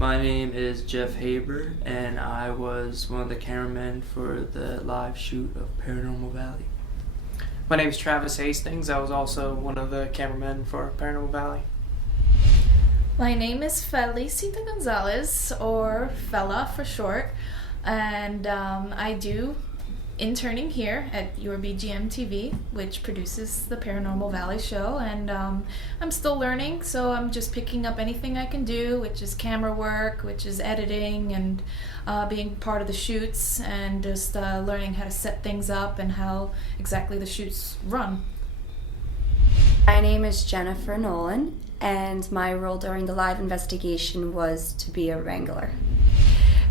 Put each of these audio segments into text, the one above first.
My name is Jeff Haber, and I was one of the cameramen for the live shoot of Paranormal Valley. My name is Travis Hastings. I was also one of the cameramen for Paranormal Valley. My name is Felicita Gonzalez, or Fella for short, and I do interning here at your BGM TV, which produces the Paranormal Valley show, and I'm still learning, so I'm just picking up anything I can do, which is camera work, which is editing, and being part of the shoots, and just learning how to set things up and how exactly the shoots run. My name is Jennifer Nolan, and my role during the live investigation was to be a wrangler.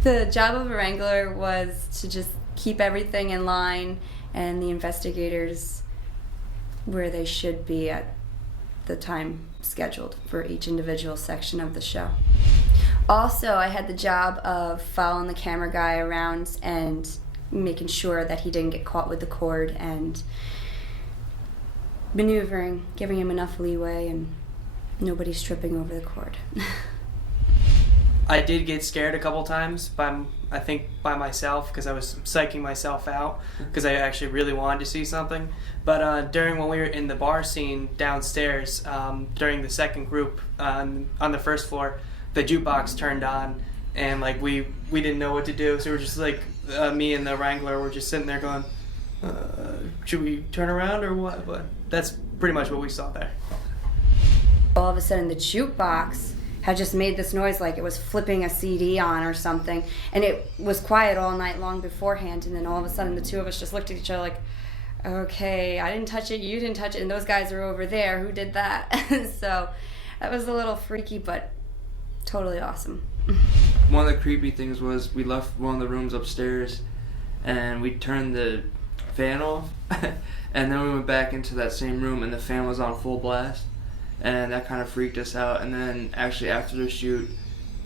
The job of a wrangler was to just keep everything in line and the investigators where they should be at the time scheduled for each individual section of the show. Also, I had the job of following the camera guy around and making sure that he didn't get caught with the cord and maneuvering, giving him enough leeway and nobody's tripping over the cord. I did get scared a couple times by myself because I was psyching myself out because I actually really wanted to see something. But during when we were in the bar scene downstairs, during the second group on the first floor, the jukebox turned on and like we didn't know what to do, so we're just like me and the wrangler were just sitting there going, should we turn around or what? But that's pretty much what we saw there. All of a sudden the jukebox had just made this noise like it was flipping a CD on or something, and it was quiet all night long beforehand, and then all of a sudden the two of us just looked at each other like, okay, I didn't touch it, you didn't touch it, and those guys are over there, who did that? So that was a little freaky, but totally awesome. One of the creepy things was we left one of the rooms upstairs and we turned the fan off and then we went back into that same room and the fan was on full blast. And that kind of freaked us out. And then actually after the shoot,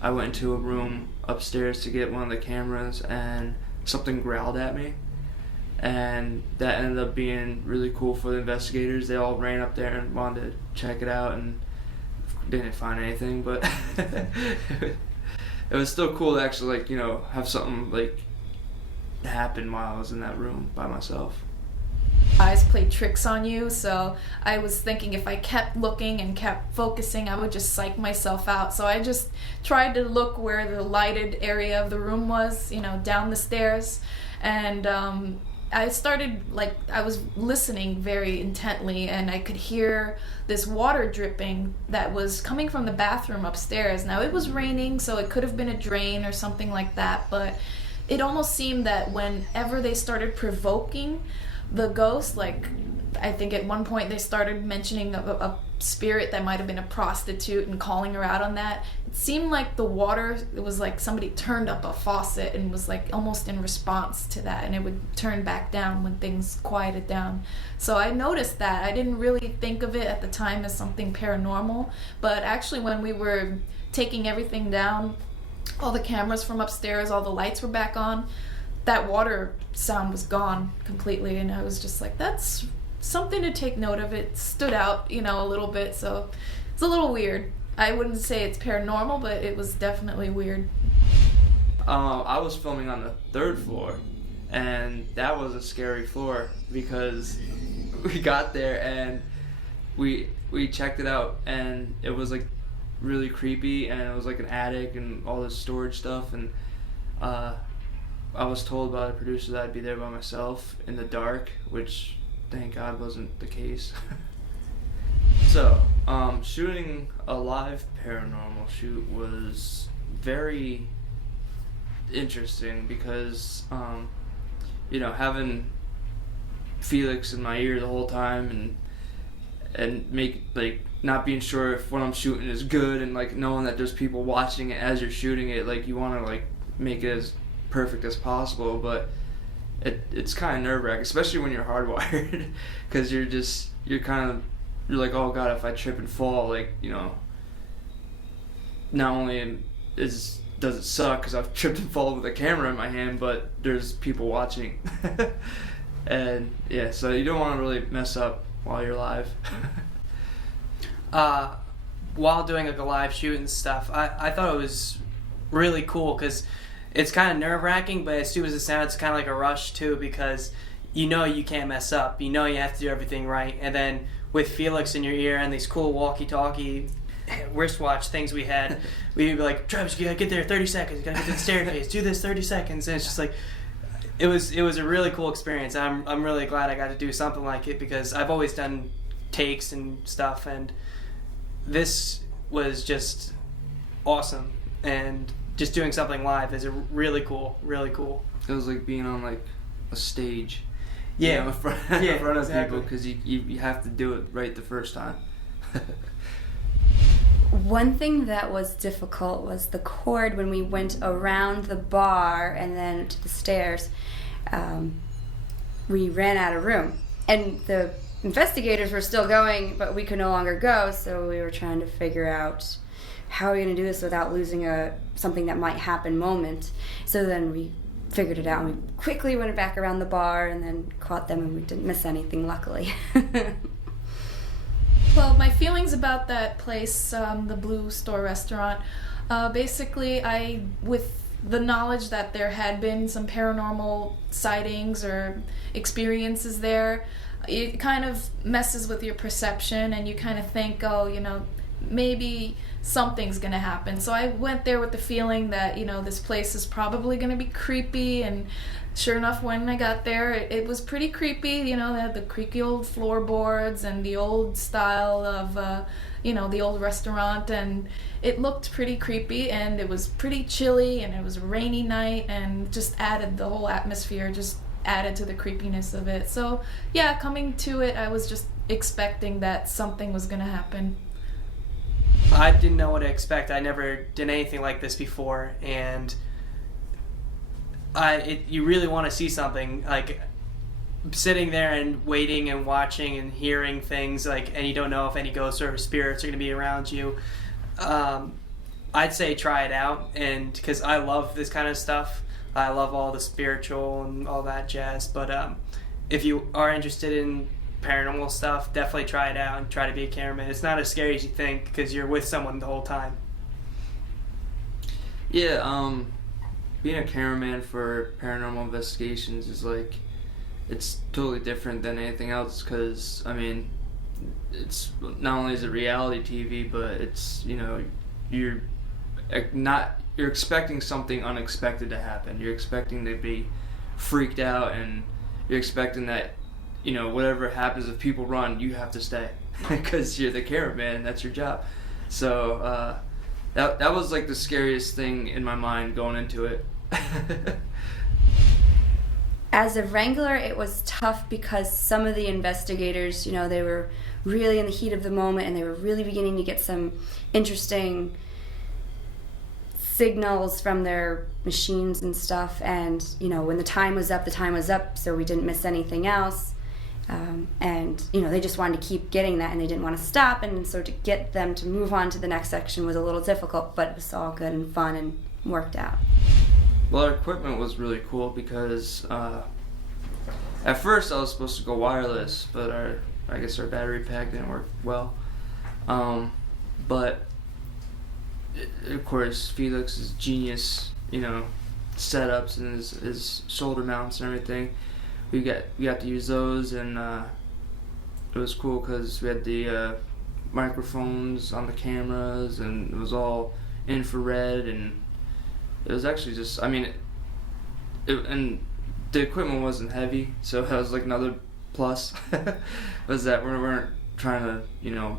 I went into a room upstairs to get one of the cameras and something growled at me. And that ended up being really cool for the investigators. They all ran up there and wanted to check it out and didn't find anything, but it was still cool to actually have something happen while I was in that room by myself. Eyes play tricks on you, so I was thinking if I kept looking and kept focusing, I would just psych myself out. So I just tried to look where the lighted area of the room was, down the stairs, and I started, I was listening very intently, and I could hear this water dripping that was coming from the bathroom upstairs. Now, it was raining, so it could have been a drain or something like that, but it almost seemed that whenever they started provoking the ghost, I think at one point they started mentioning a spirit that might have been a prostitute and calling her out on that. It seemed like the water, it was like somebody turned up a faucet and was almost in response to that, and it would turn back down when things quieted down. So I noticed that. I didn't really think of it at the time as something paranormal, but actually when we were taking everything down, all the cameras from upstairs, all the lights were back on, that water sound was gone completely, and I was just like, that's something to take note of. It stood out, a little bit, so it's a little weird. I wouldn't say it's paranormal, but it was definitely weird. I was filming on the third floor, and that was a scary floor because we got there and we checked it out, and it was really creepy, and it was an attic and all this storage stuff, and I was told by the producer that I'd be there by myself in the dark, which thank God wasn't the case. So, shooting a live paranormal shoot was very interesting because, having Felix in my ear the whole time and not being sure if what I'm shooting is good and knowing that there's people watching it as you're shooting it, you want to make it as perfect as possible, but it's kind of nerve-wracking, especially when you're hardwired, because you're like, oh god, if I trip and fall, not only does it suck because I've tripped and fallen with a camera in my hand, but there's people watching. And yeah, so you don't want to really mess up while you're live. While doing a live shoot and stuff, I thought it was really cool because it's kind of nerve-wracking, but as soon as it sounds, it's kind of like a rush too, because you know you can't mess up. You know you have to do everything right. And then with Felix in your ear and these cool walkie-talkie wristwatch things we had, we'd be like, Travis, you gotta get there 30 seconds. You gotta get to the staircase. Do this 30 seconds. And it's just like, it was a really cool experience. I'm really glad I got to do something like it because I've always done takes and stuff, and this was just awesome. And just doing something live is really cool. It was like being on like a stage. Yeah, you know, in front of exactly. people, because you have to do it right the first time. One thing that was difficult was the cord when we went around the bar and then to the stairs. We ran out of room, and the investigators were still going, but we could no longer go, so we were trying to figure out how are we going to do this without losing something that might happen moment. So then we figured it out, and we quickly went back around the bar and then caught them, and we didn't miss anything, luckily. Well, my feelings about that place, the Blue Store restaurant, basically with the knowledge that there had been some paranormal sightings or experiences there, it kind of messes with your perception, and you kind of think, oh, maybe something's gonna happen. So I went there with the feeling that, this place is probably gonna be creepy, and sure enough, when I got there, it was pretty creepy. They had the creaky old floorboards and the old style of, the old restaurant, and it looked pretty creepy, and it was pretty chilly, and it was a rainy night, and just added the whole atmosphere, just added to the creepiness of it. So yeah, coming to it, I was just expecting that something was gonna happen. I didn't know what to expect. I never did anything like this before, and you really want to see something, like sitting there and waiting and watching and hearing things, and you don't know if any ghosts or spirits are going to be around you. I'd say try it out, and because I love this kind of stuff. I love all the spiritual and all that jazz, but if you are interested in paranormal stuff, definitely try it out and try to be a cameraman. It's not as scary as you think because you're with someone the whole time. Yeah, being a cameraman for paranormal investigations is it's totally different than anything else, because it's not only is it reality TV, but it's you're expecting something unexpected to happen. You're expecting to be freaked out, and you're expecting that whatever happens, if people run, you have to stay because you're the cameraman and that's your job. So that was the scariest thing in my mind going into it. As a wrangler, it was tough because some of the investigators, they were really in the heat of the moment, and they were really beginning to get some interesting signals from their machines and stuff. And, when the time was up, so we didn't miss anything else. And they just wanted to keep getting that, and they didn't want to stop, and so to get them to move on to the next section was a little difficult, but it was all good and fun and worked out. Well, our equipment was really cool because at first I was supposed to go wireless, but I guess our battery pack didn't work well. But of course, Felix's genius, setups and his shoulder mounts and everything, we got to use those, and it was cool because we had the microphones on the cameras, and it was all infrared, and it was actually just, and the equipment wasn't heavy, so that was another plus, was that we weren't trying to,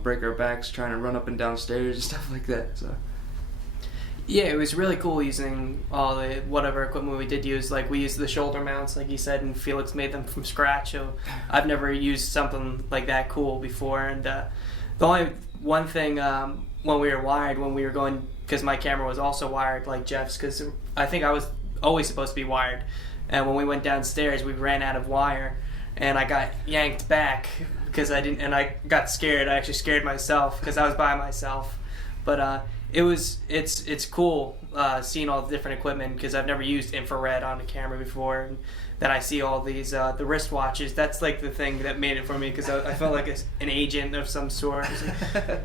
break our backs trying to run up and down stairs and stuff like that, so. Yeah, it was really cool using all the whatever equipment we did use. We used the shoulder mounts, like you said, and Felix made them from scratch, so I've never used something like that cool before. And the only one thing, when we were wired, when we were going, because my camera was also wired like Jeff's, because I think I was always supposed to be wired, and when we went downstairs we ran out of wire, and I got yanked back because and I got scared. I actually scared myself because I was by myself, but it's cool seeing all the different equipment, because I've never used infrared on a camera before. And then I see all these the wristwatches. That's like the thing that made it for me, because I felt like an agent of some sort,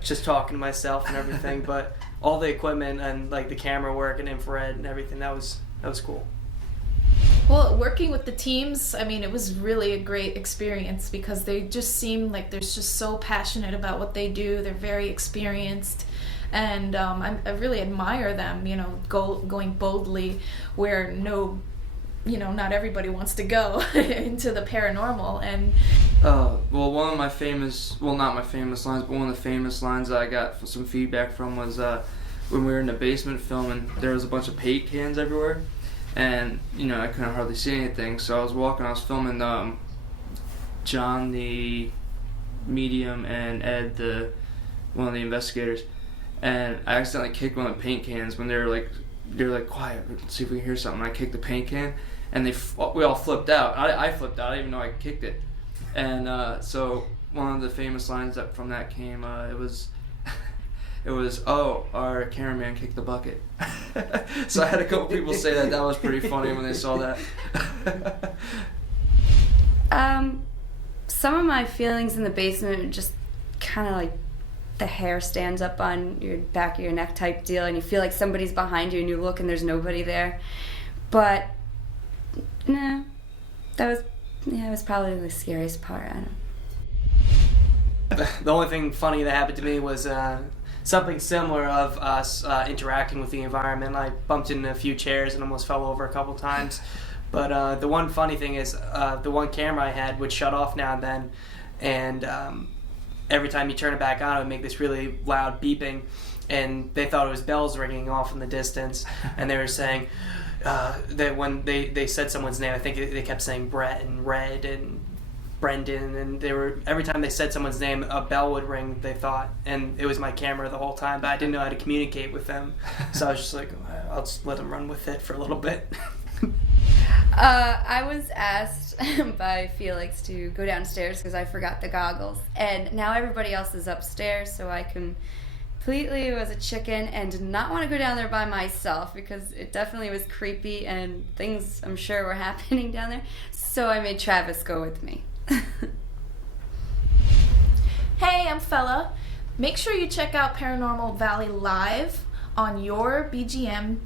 just talking to myself and everything. But all the equipment and like the camera work and infrared and everything, that was cool. Well, working with the teams, I mean, it was really a great experience because they just seem like they're just so passionate about what they do. They're very experienced, and I really admire them, you know, going boldly where not everybody wants to go into the paranormal. And well, one of my famous, well, not my famous lines, but one of the famous lines that I got some feedback from was when we were in the basement filming, there was a bunch of paint cans everywhere. And, I couldn't hardly see anything, so I was filming John, the medium, and Ed, one of the investigators, and I accidentally kicked one of the paint cans when they were like, quiet, let's see if we can hear something. I kicked the paint can, and we all flipped out. I flipped out, I didn't even know I kicked it. And so one of the famous lines from that came, it was, oh, our cameraman kicked the bucket. So I had a couple people say that was pretty funny when they saw that. Some of my feelings in the basement are just kind of like the hair stands up on your back of your neck type deal, and you feel like somebody's behind you and you look and there's nobody there. But no, it was probably the scariest part. I don't know. The only thing funny that happened to me was something similar of us interacting with the environment. I bumped into a few chairs and almost fell over a couple times. But the one funny thing is the one camera I had would shut off now and then, and every time you turn it back on, it would make this really loud beeping, and they thought it was bells ringing off in the distance, and they were saying that when they said someone's name, I think they kept saying Brett and Red and Brendan, and every time they said someone's name, a bell would ring, they thought, and it was my camera the whole time, but I didn't know how to communicate with them, so I was just like, I'll just let them run with it for a little bit. I was asked by Felix to go downstairs because I forgot the goggles, and now everybody else is upstairs, so I completely was a chicken and did not want to go down there by myself because it definitely was creepy and things I'm sure were happening down there, so I made Travis go with me. Hey, I'm Fella. Make sure you check out Paranormal Valley live on yourbgm.tv.